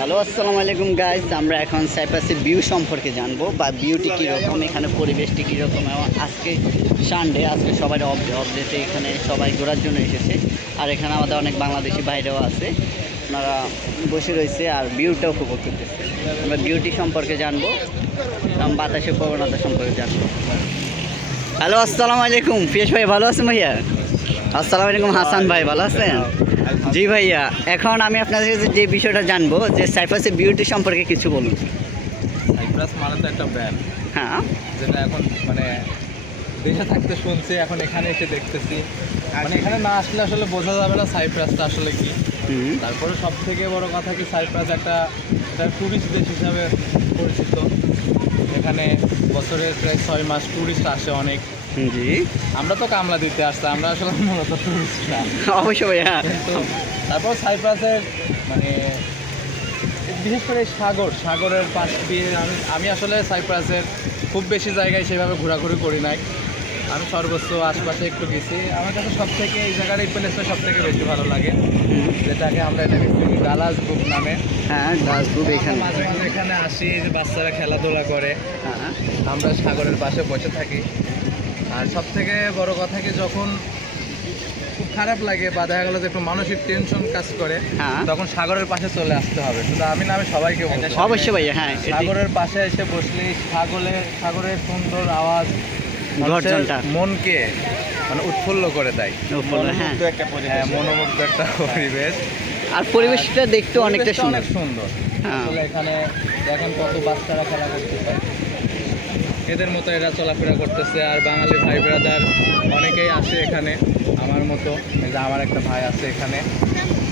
Hello, আসসালামু আলাইকুম guys আমরা এখন সাইপ্রাসের ভিউ সম্পর্কে জানব, বা ভিউটি কীরকম, এখানে পরিবেশটি কীরকম আজকে সানডে আজকে সবাই অফ ডে অফ ডেতে এখানে সবাই ঘোরার জন্য এসেছে, আর এখানে আমাদের অনেক বাংলাদেশি বাইরেও আছে, ওনারা বসে রয়েছে, আর ভিউটা উপভোগ করতেছে। আমরা বিউটি সম্পর্কে জানব বাতাসের প্রবণতা সম্পর্কে জানব। হ্যালো আসসালামু আলাইকুম পিয়াস ভাই ভালো আছেন ভাইয়া? আসসালামু আলাইকুম, হাসান ভাই, ভালো আছেন? জি ভাইয়া এখন আমি আপনাদের কাছে যে বিষয়টা জানব যে সাইপ্রাসের বিউটি সম্পর্কে কিছু বলুন। সাইপ্রাস মানে তো একটা ব্র্যান্ড হ্যাঁ। যেটা এখন মানে দেশে থাকতে শুনছি এখন এখানে এসে দেখতেছি। মানে এখানে না আসলে আসলে বোঝা যাবে না সাইপ্রাসটা আসলে কি। তারপরে সব থেকে বড় কথা কি সাইপ্রাস একটা একটা ট্যুরিস্ট দেশ হিসাবে পরিচিত। এখানে বছরের প্রায় ছয় মাস ট্যুরিস্ট আসে অনেক। জি। আমরা তো কামলা দিতে আসছি আমরা আসলে মূলত না। অবশ্যই ভাইয়া তারপর সাইপ্রাসের মানে বিশেষ করে সাগর সাগরের পাশ দিয়ে আমি আমি আসলে সাইপ্রাসের খুব বেশি জায়গায় সেভাবে ঘোরাঘুরি করি নাই। আমি সর্বোচ্চ আশপাশে একটু গেছি। আমার কাছে সব থেকে এই জায়গার এই প্লেসটা সব থেকে বেশি ভালো লাগে। যেটাকে আমরা এটা গালাস বুক নামে। হ্যাঁ গাছগুলো এখানে। মাঝে মাঝে এখানে আসি যে বাচ্চারা খেলাধুলা করে। হ্যাঁ। আমরা সাগরের পাশে বসে থাকি। আর সব থেকে বড় কথা কি যখন খুব খারাপ লাগে বা দেখা গেলো যে একটু মানসিক টেনশন কাজ করে হ্যাঁ তখন সাগরের পাশে চলে আসতে হবে শুধু আমি না আমি সবাইকে। অবশ্যই ভাইয়া হ্যাঁ এটি- সাগরের পাশে এসে বসলে সাগরের সাগরের সুন্দর আওয়াজ মানুষের গর্জনটা। মনকে মানে উৎফুল্ল করে দেয় হ্যাঁ। মনোমুগ্ধ একটা পরিবেশ হ্যাঁ মনোমুগ্ধ একটা পরিবেশ আর পরিবেশটা দেখতে অনেকটা পরিবেশটা সুন্দর অনেক সুন্দর হ্যাঁ। আসলে এখানে দেখেন কত বাচ্চারা খেলা করতেছে এদের মতো এরা চলাফেরা করতেছে আর বাঙালি ভাই ব্রাদার অনেকেই আসে এখানে আমার মতো। এই যে আমার একটা ভাই আছে এখানে।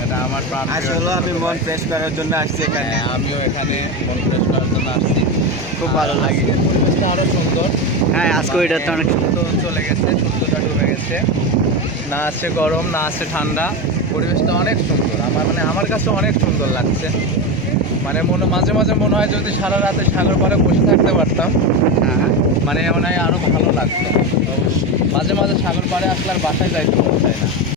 এটা আমার প্রাণ আসলে আমি ছোট মন ফ্রেশ করার জন্য আসছি এখানে। হ্যাঁ, আমিও এখানে মন ফ্রেশ করার জন্য আসছি। খুব ভালো লাগে। পরিবেশটা আরও সুন্দর। হ্যাঁ আজকে ওইটা তো অনেক সূর্য চলে গেছে সূর্যটা ডুবে গেছে। না আছে গরম না আছে ঠান্ডা। পরিবেশটা অনেক সুন্দর। আমার মানে আমার কাছে অনেক সুন্দর লাগছে। মানে মনে মাঝে মাঝে মনে হয় যদি সারা রাতে সাগর পাড়ে বসে থাকতে পারতাম। হ্যাঁ। মানে মনে হয় আরও ভালো লাগতো। মাঝে মাঝে সাগর পাড়ে আসলে আর বাসায় যাইতে মন চায় না।